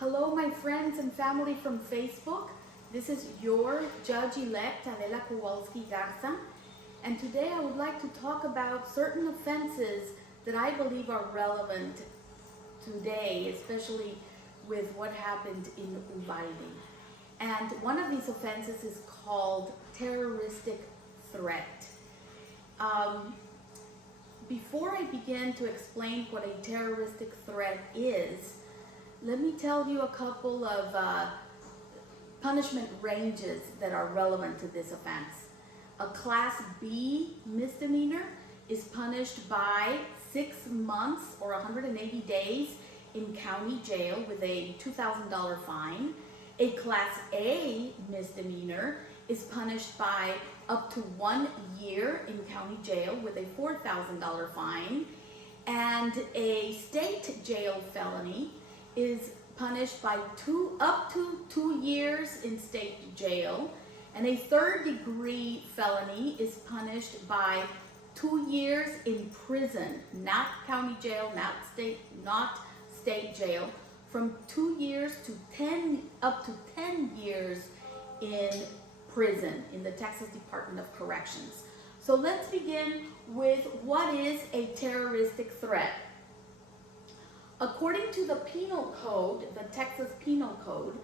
Hello, my friends and family from Facebook. This is your Judge-elect, Adela Kowalski-Garza, and today I would like to talk about certain offenses that I believe are relevant today, especially with what happened in Uvalde. And one of these offenses is called terroristic threat. Before I begin to explain what a terroristic threat is, let me tell you a couple of punishment ranges that are relevant to this offense. A Class B misdemeanor is punished by 6 months or 180 days in county jail with a $2,000 fine. A Class A misdemeanor is punished by up to 1 year in county jail with a $4,000 fine. And a state jail felony is punished by up to 2 years in state jail, and a third-degree felony is punished by 2 years in prison, not county jail, not state jail, from 2 years to up to 10 years in prison in the Texas Department of Corrections. So let's begin with what is a terroristic threat. According to the penal code, the Texas Penal Code,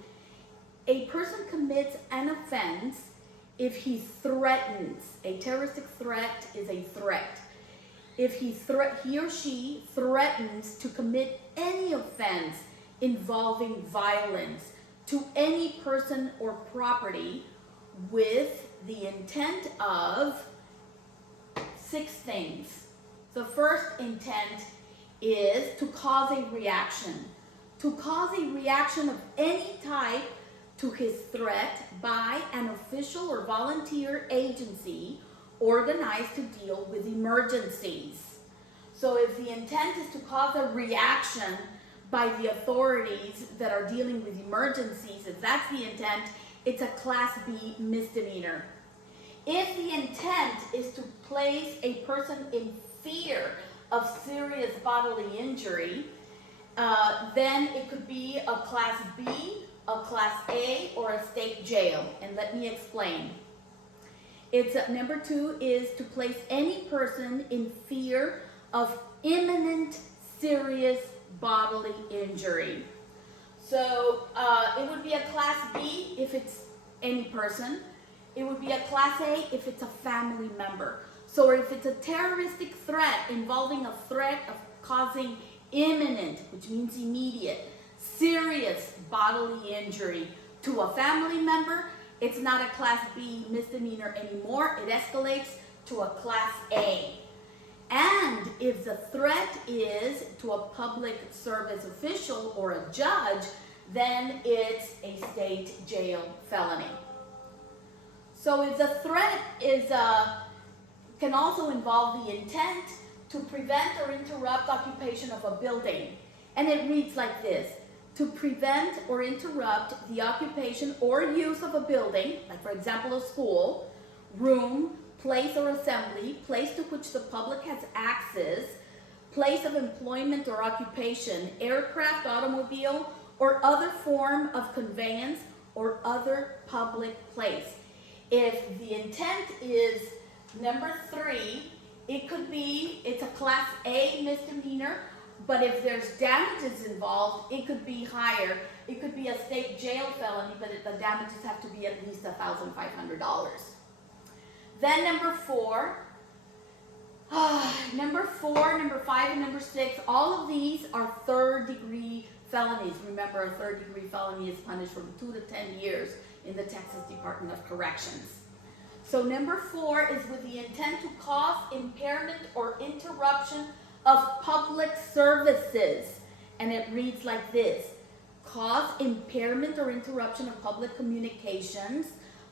a person commits an offense if he threatens. A terroristic threat is a threat. If he or she threatens to commit any offense involving violence to any person or property with the intent of 6 things. The first intent is to cause a reaction. To cause a reaction of any type to his threat by an official or volunteer agency organized to deal with emergencies. So if the intent is to cause a reaction by the authorities that are dealing with emergencies, if that's the intent, it's a Class B misdemeanor. If the intent is to place a person in fear of serious bodily injury, then it could be a Class B, a Class A, or a state jail. And let me explain. Number 2 is to place any person in fear of imminent serious bodily injury. So it would be a Class B if it's any person. It would be a Class A if it's a family member. So if it's a terroristic threat involving a threat of causing imminent, which means immediate, serious bodily injury to a family member, it's not a Class B misdemeanor anymore. It escalates to a Class A. And if the threat is to a public service official or a judge, then it's a state jail felony. So if the threat can also involve the intent to prevent or interrupt occupation of a building. And it reads like this: to prevent or interrupt the occupation or use of a building, like for example a school, room, place or assembly, place to which the public has access, place of employment or occupation, aircraft, automobile, or other form of conveyance or other public place. If the intent is number 3, it's a Class A misdemeanor, but if there's damages involved, it could be higher. It could be a state jail felony, but the damages have to be at least $1,500. Then number 4, number 5, and number 6, all of these are third-degree felonies. Remember, a third-degree felony is punished from 2 to 10 years in the Texas Department of Corrections. So number 4 is with the intent to cause impairment or interruption of public services. And it reads like this: cause impairment or interruption of public communications,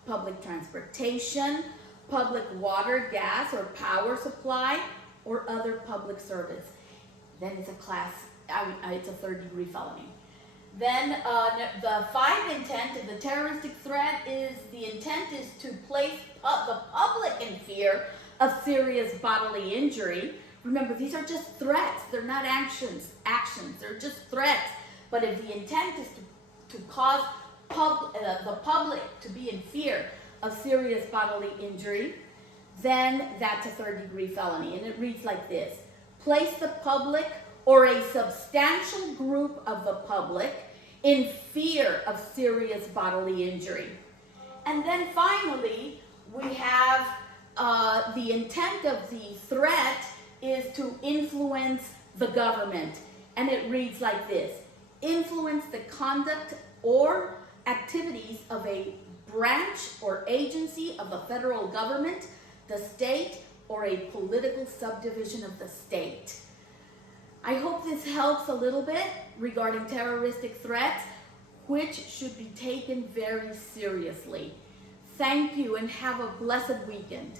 public transportation, public water, gas, or power supply, or other public service. Then it's it's a third-degree felony. Then the 5 intent of the terroristic threat is the intent is to place the public in fear of serious bodily injury. Remember, these are just threats. They're not actions. They're just threats. But if the intent is to cause the public to be in fear of serious bodily injury, then that's a third-degree felony. And it reads like this: place the public or a substantial group of the public in fear of serious bodily injury. And then finally, we have the intent of the threat is to influence the government. And it reads like this: influence the conduct or activities of a branch or agency of the federal government, the state, or a political subdivision of the state. I hope this helps a little bit regarding terroristic threats, which should be taken very seriously. Thank you and have a blessed weekend.